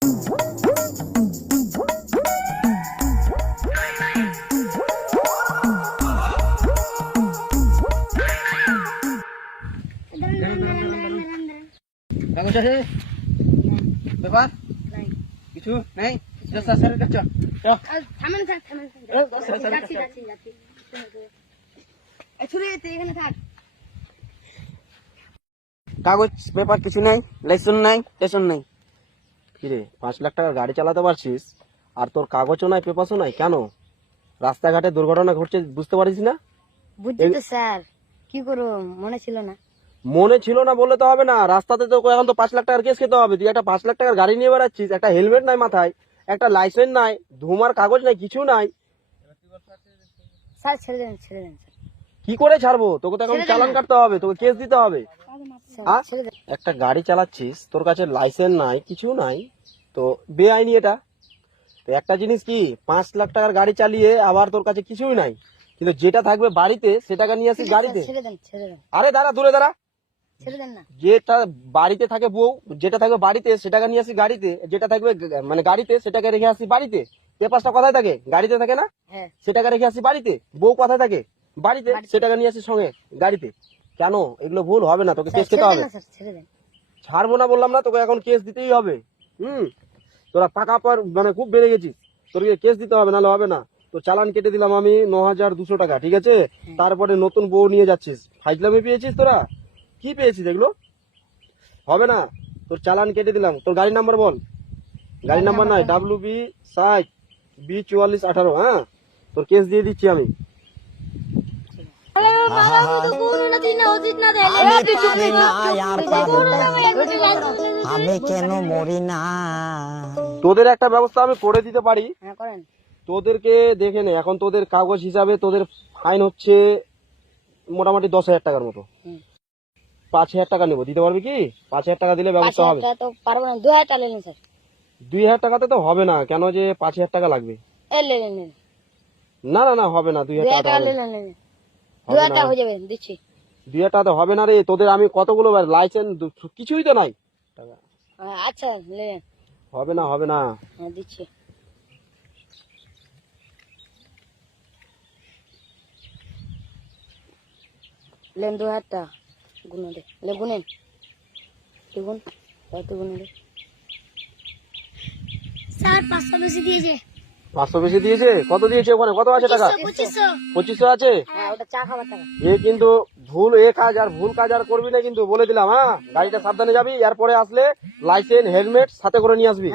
কাগজ আছে ব্যাপার কিছু নেই? কাগজ পেপার কিছু নেই, লাইসেন্স নাই, টেশন নাই। কিরে 5 লাখ টাকার গাড়ি চালাতে পারছিস আর তোর কাগজও নাই, পেপারও নাই, কেন? রাস্তাঘাটে দুর্ঘটনা ঘটছে বুঝতে পারিস না? বুঝছি তো স্যার, কি করব, মনে ছিল না। মনে ছিল না বললে তো হবে না। রাস্তাতে তো এখন তো 5 লাখ টাকার কেস খেতে হবে। তুই একটা 5 লাখ টাকার গাড়ি নিয়ে বেড়াচ্ছিস, একটা হেলমেট নাই মাথায়, একটা লাইসেন্স নাই, ধুমার কাগজ নাই, কিছু নাই। স্যার ছেড়ে দেন, ছেড়ে দেন স্যার। কি করে ছাড়বো? তোকে তো এখন চালান কাটতে হবে, তোকে কেস দিতে হবে। স্যার ছেড়ে দেন। একটা গাড়ি চালাচ্ছিস, তোর কাছে লাইসেন্স নাই, কিছু নাই, তো বেআইনি এটা। তো একটা জিনিস কি, 5 লাখ টাকার গাড়ি চালিয়ে আবার তোর কাছে কিছুই নাই, কিন্তু যেটা থাকবে বাড়িতে সেটাকে নিয়ে আসিস গাড়িতে। ছেড়ে দেন, ছেড়ে দেন, আরে দাঁড়া, দূরে দাঁড়া। ছেড়ে দেন না। যেটা বাড়িতে থাকে বউ, যেটা থাকবে বাড়িতে সেটাকে নিয়ে আসি গাড়িতে, যেটা থাকবে মানে গাড়িতে সেটাকে রেখে আসি বাড়িতে। পেপারটা কোথায় থাকে? গাড়িতে থাকে না? হ্যাঁ সেটাকে রেখে আসি বাড়িতে। বউ কোথায় থাকে? বাড়িতে। সেটাকে নিয়ে আসি সঙ্গে গাড়িতে। কেন? এগুলো ভুল হবে না, তোকে কেস খেতে হবে। স্যার ছেড়ে দেন। ছাড়বো না বললাম না, তোকে এখন কেস দিতেই হবে। তোরা টাকা পর মানে খুব বেড়ে গেছিস, তোকে কেস দিতে হবে, নাহলে হবে না। তো চালান কেটে দিলাম আমি 9,200 টাকা, ঠিক আছে? তারপরে নতুন বউ নিয়ে যাচ্ছিস, ফাইজলামে পেয়েছিস তোরা? কি পেয়েছিস এগুলো? হবে না, তোর চালান কেটে দিলাম। তোর গাড়ি নাম্বার বল। গাড়ি নাম্বার নাই, WB60B4418। হ্যাঁ, তোর কেস দিয়ে দিচ্ছি আমি। আমি কেন মরি না? তোদের একটা ব্যবস্থা আমি করে দিতে পারি। হ্যাঁ করেন। তোদেরকে দেখে নে, এখন তোদের কাগজ হিসাবে তোদের ফাইন হচ্ছে মোটামুটি 10,000 টাকার মতো। 5,000 টাকা নেবো, দিতে পারবি কি? 5,000 টাকা দিলে ব্যবস্থা হবে। তো পারবো না, 2000 টাকা নেন স্যার। 2,000 টাকাতে তো হবে না, কেন যে 5,000 টাকা লাগবে। নেন। না না না, হবে না, 2,000 টাকা হবে না। 2000 টাকা হয়ে যাবে, দিচ্ছি। 2,000 টাকা তো হবে না রে। তোদের আমি কতগুলো লাইসেন্স কিছুই তো নাই। আচ্ছা নেন। হবে না, হবে না। হ্যাঁ দিচ্ছি। লেন 2000 টাকা গুনে দে, লে গুনেন, গুন কত গুনে দে। স্যার 500 বেশি দিয়েছে। 500 বেশি দিয়েছে? কত দিয়েছে ওখানে? কত আছে টাকা? 2500 আছে। হ্যাঁ ওটা চা খাবার টাকা। এ কিন্তু ভুল, ভুল কাজ আর করবি না কিন্তু, বলে দিলাম। হ্যাঁ, গাড়িটা সাবধানে যাবি, এরপরে আসলে লাইসেন্স হেলমেট সাথে করে নিয়ে আসবি।